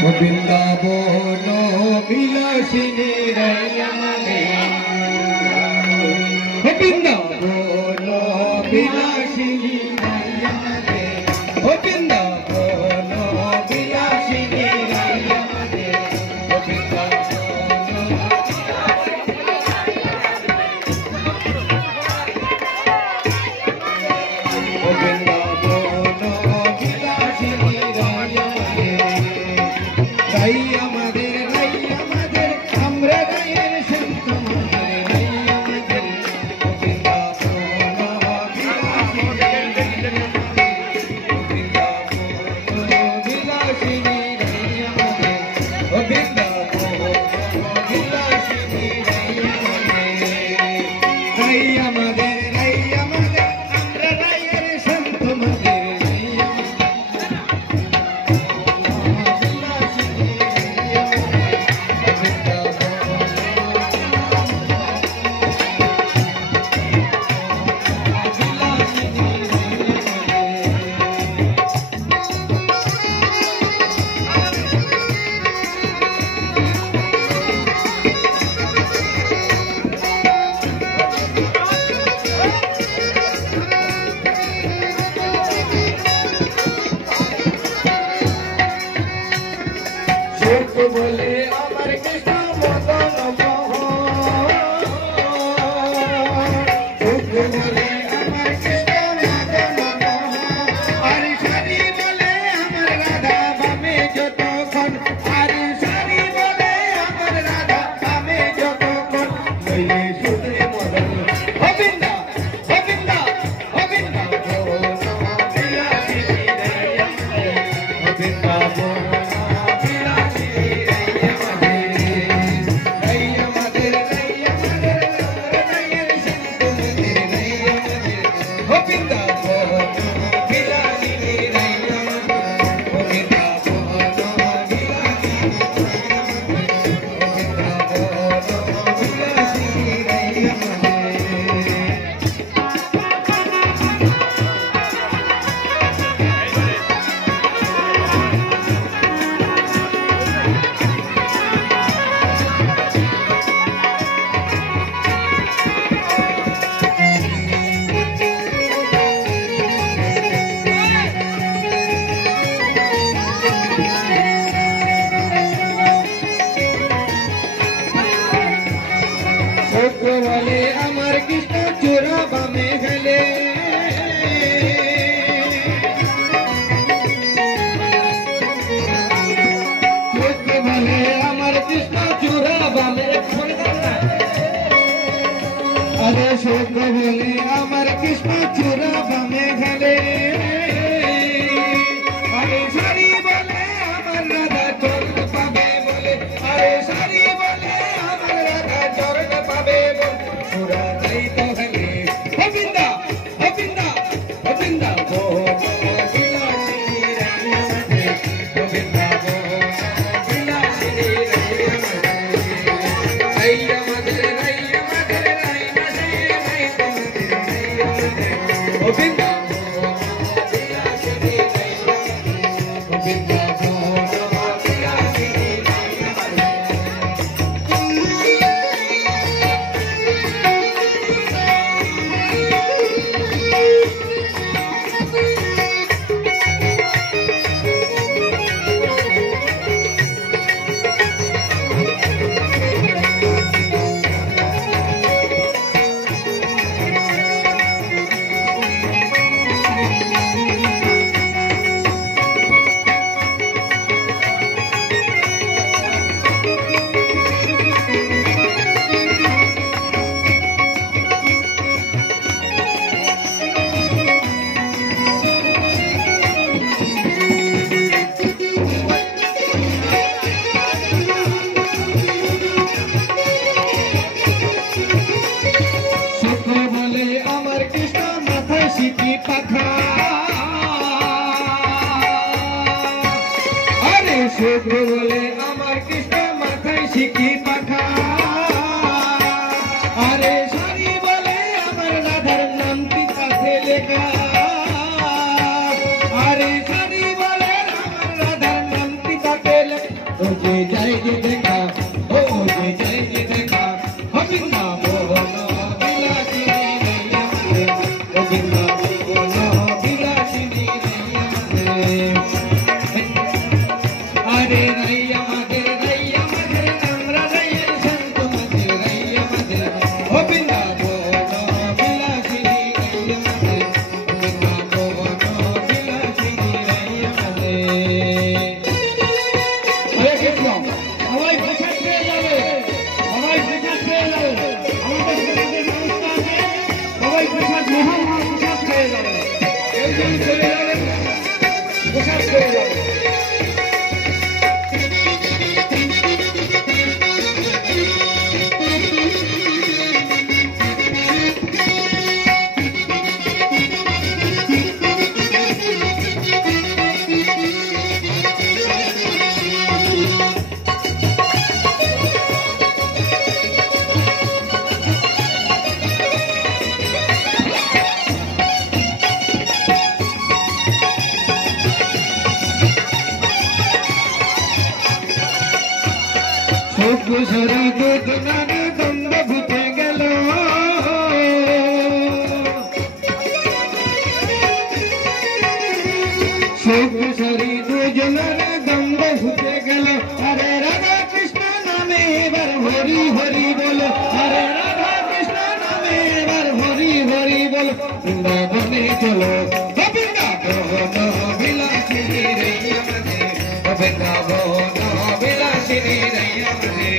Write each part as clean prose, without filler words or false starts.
বৃন্দাবন বিলাসিনী রাইয়ামনে বৃন্দাবন বিলাসিনী রাইয়ামনে বৃন্দাবন বিলাসিনী রাইয়ামনে বলে আমার কৃষ্ণ মদন মোহন বলে আমার কৃষ্ণ মদন মোহন আর সারি বলে আমার রাধা বামে যতক্ষণ আর সারি বলে আমার রাধা বামে যতক্ষণ লইলে সুরে মদন গোবিন্দা গোবিন্দা গোবিন্দা গোবিন্দা বলে আমার কৃষ্ণ চোরা বামে গেলে বলে আমার কৃষ্ণ চোরা বামে আরে শোক বলে আমার কৃষ্ণ চোরা বামে গেলে আরে সারি বলে আমার রাধা চরণ পাবে বলে আরে সারি বলে আমার রাধা চরণ পাবে সুরা নাই তো হলে গোবিন্দা গোবিন্দা গোবিন্দা বিলাসিনী রাইয়ামনে গোবিন্দা বিলাসিনী রাইয়ামনে রাইয়ামনে গোবিন্দা বিলাসিনী গোবিন্দা শুক্র বলে আমার কৃষ্ণ মাথায় শিখি পাখা আরে সারি বলে আমার রাধার নামটি কাছে লেখা আরে সারি বলে আমার রাধার নামটি কাছে লেখা मुझे जय जी देखा ओ मुझे जय जी देखा गोविंदा मोहन विलासिनी रैया मते गोविंदा मोहन विलासिनी रैया मते अरे रैया मते नम्र रैया संत मते रैया मते गोविंदा मोहन विलासिनी रैया मते गोविंदा मोहन विलासिनी रैया मते हवाई प्रसाद পেয়ে যাবে हवाई प्रसाद পেয়ে যাবে আমাদের সমাজের অনুষ্ঠানে हवाई प्रसाद মহাপ্রসাদ পেয়ে যাবে একজন চলে যাবেন প্রসাদ পেয়ে যাবে কুশরী দুজনার দ্বন্দ্ব ঘুচে গেল কুশরী দুজনার দ্বন্দ্ব ঘুচে গেল হরে রাধা কৃষ্ণ নামে এবার হরি হরি বলো হরে রাধা কৃষ্ণ নামে এবার হরি হরি বলো বৃন্দাবনে চলো বৃন্দাবন বিলাসিনী রৈয়া মতে বৃন্দাবন বিলাসিনী রৈয়া মতে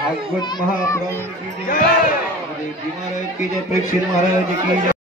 भागवत महापुराण की जय, महाराज की जय, प्रेक्षित महाराज की जय।